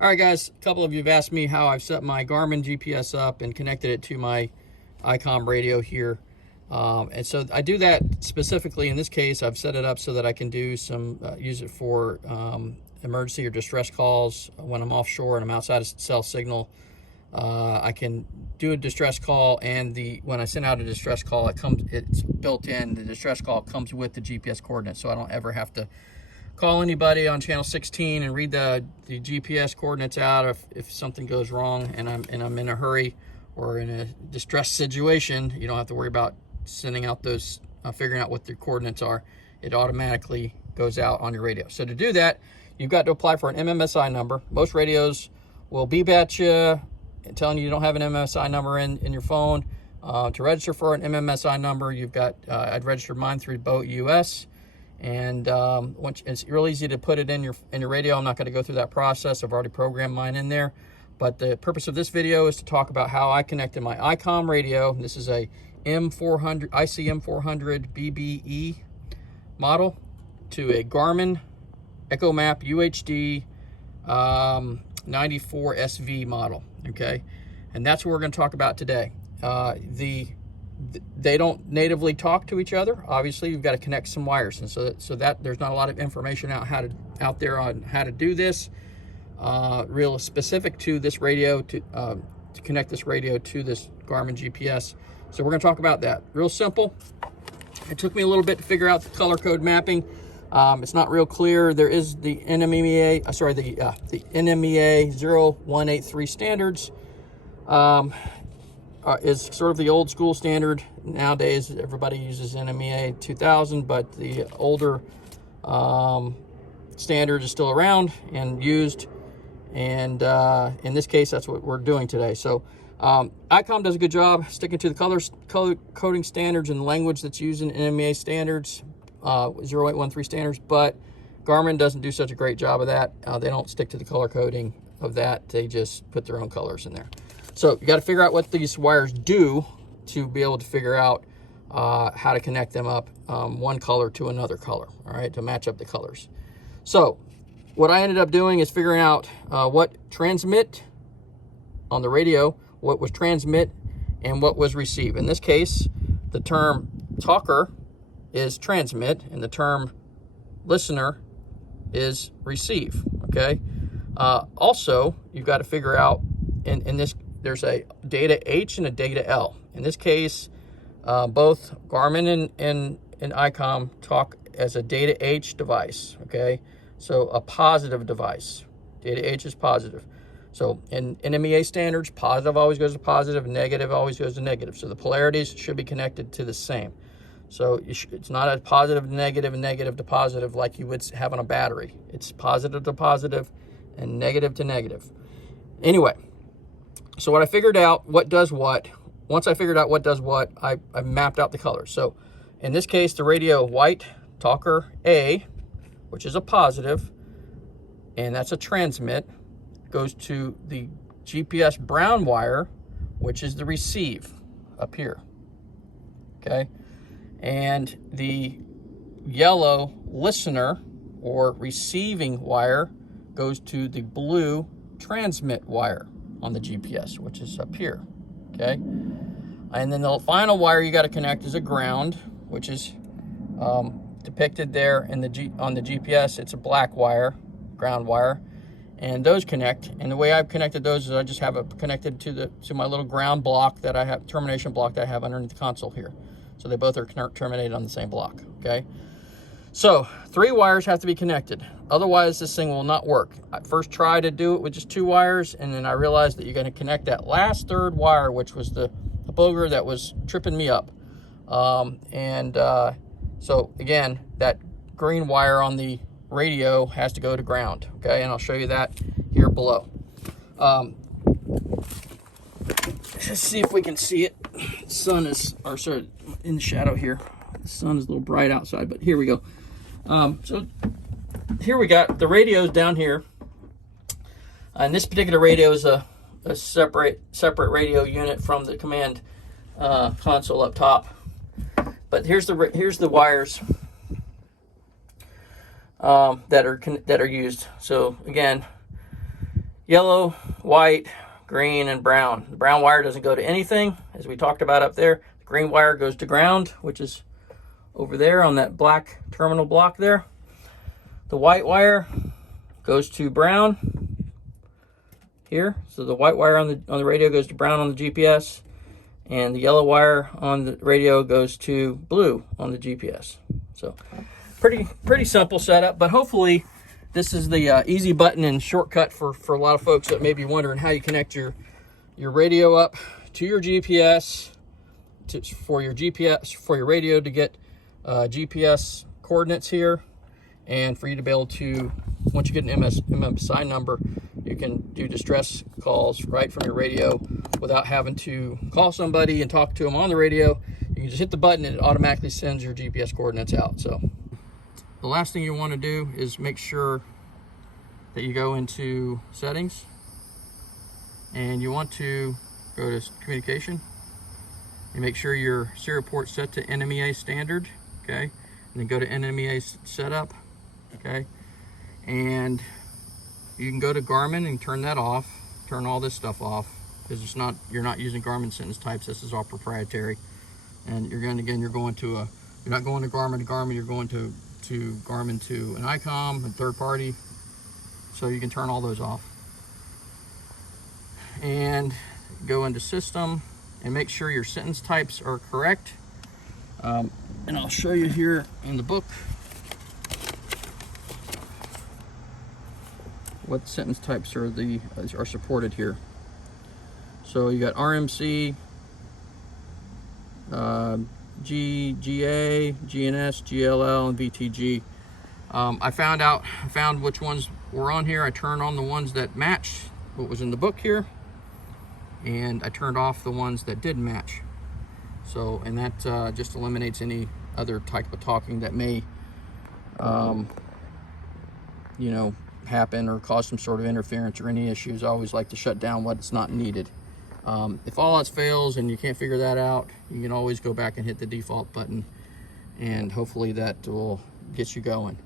All right, guys, a couple of you have asked me how I've set my Garmin GPS up and connected it to my ICOM radio here. And so I do that specifically in this case. I've set it up so that I can do some, use it for emergency or distress calls when I'm offshore and I'm outside of cell signal. I can do a distress call, and when I send out a distress call, it's built in. The distress call comes with the GPS coordinates, so I don't ever have to call anybody on channel 16 and read the GPS coordinates out if something goes wrong and I'm in a hurry or in a distress situation. You don't have to worry about sending out those, figuring out what the coordinates are. It automatically goes out on your radio. So to do that, you've got to apply for an MMSI number. Most radios will beep at you telling you don't have an MMSI number in your phone. To register for an MMSI number, you've got, I'd registered mine through Boat US. And it's real easy to put it in your radio. I'm not going to go through that process. I've already programmed mine in there. But the purpose of this video is to talk about how I connected my ICOM radio. This is a ICM 400 BBE model to a Garmin ECHOMAP UHD 94 SV model. Okay, and that's what we're going to talk about today. They don't natively talk to each other. Obviously, you've got to connect some wires, and so that there's not a lot of information out there on how to do this. Real specific to this radio to connect this radio to this Garmin GPS. So we're going to talk about that. Real simple. It took me a little bit to figure out the color code mapping. It's not real clear. There is the NMEA, the NMEA 0183 standards. Is sort of the old school standard. Nowadays, everybody uses NMEA 2000, but the older standard is still around and used. And in this case, that's what we're doing today. So ICOM does a good job sticking to the color coding standards and the language that's used in NMEA standards, 0813 standards, but Garmin doesn't do such a great job of that. They don't stick to the color coding of that. They just put their own colors in there. So you got to figure out what these wires do to be able to figure out how to connect them up, one color to another color, all right, to match up the colors. So what I ended up doing is figuring out what transmit on the radio, what was transmit, and what was receive. In this case, the term talker is transmit, and the term listener is receive, okay? Also, you've got to figure out, in this, there's a data H and a data L. In this case, both Garmin and ICOM talk as a data H device, okay? So a positive device. Data H is positive. So in NMEA standards, positive always goes to positive, negative always goes to negative. So the polarities should be connected to the same. So it's not a positive to negative and negative to positive like you would have on a battery. It's positive to positive and negative to negative. Anyway, so what I figured out, what does what, once I figured out what does what, I mapped out the colors. So in this case, the radio white, talker A, which is a positive, and that's a transmit, goes to the GPS brown wire, which is the receive up here, okay? And the yellow listener or receiving wire goes to the blue transmit wire on the GPS, which is up here, okay? And then the final wire you got to connect is a ground, which is depicted there on the GPS. It's a black wire, ground wire, and those connect. And the way I've connected those is I just have it connected to my little ground block that I have, termination block that I have underneath the console here. So they both are terminated on the same block, okay? So 3 wires have to be connected. Otherwise, this thing will not work. I first tried to do it with just 2 wires, and then I realized that you're going to connect that last third wire, which was the booger that was tripping me up. So again, that green wire on the radio has to go to ground, okay? And I'll show you that here below. Let's see if we can see it. The sun is, or sorry, in the shadow here. The sun is a little bright outside, but here we go. So here we got the radios down here. And this particular radio is a separate radio unit from the command console up top. But here's the wires that are used. So again, yellow, white, green, and brown. The brown wire doesn't go to anything, as we talked about up there. The green wire goes to ground, which is over there on that black terminal block there. The white wire goes to brown here. So the white wire on the radio goes to brown on the GPS, and the yellow wire on the radio goes to blue on the GPS. So pretty simple setup, but hopefully this is the easy button and shortcut for a lot of folks that may be wondering how you connect your radio up to your GPS, for your radio to get GPS coordinates here, and for you to be able to, once you get an MMSI number, you can do distress calls right from your radio without having to call somebody and talk to them on the radio. You can just hit the button and it automatically sends your GPS coordinates out. So the last thing you want to do is make sure that you go into settings, and you want to go to communication and make sure your serial port set to NMEA standard, okay? And then go to NMEA setup, okay? And you can go to Garmin and turn that off, turn all this stuff off, because you're not using Garmin sentence types. This is all proprietary. And you're not going to Garmin to Garmin, you're going to Garmin to an ICOM, a third party. So you can turn all those off. And go into system and make sure your sentence types are correct. And I'll show you here in the book what sentence types are supported here. So you got RMC, GA, GNS, GLL, and VTG. I found which ones were on here. I turned on the ones that matched what was in the book here, and I turned off the ones that didn't match. So, and that just eliminates any other type of talking that may, happen or cause some sort of interference or any issues. I always like to shut down what's not needed. If all else fails and you can't figure that out, you can always go back and hit the default button, and hopefully that will get you going.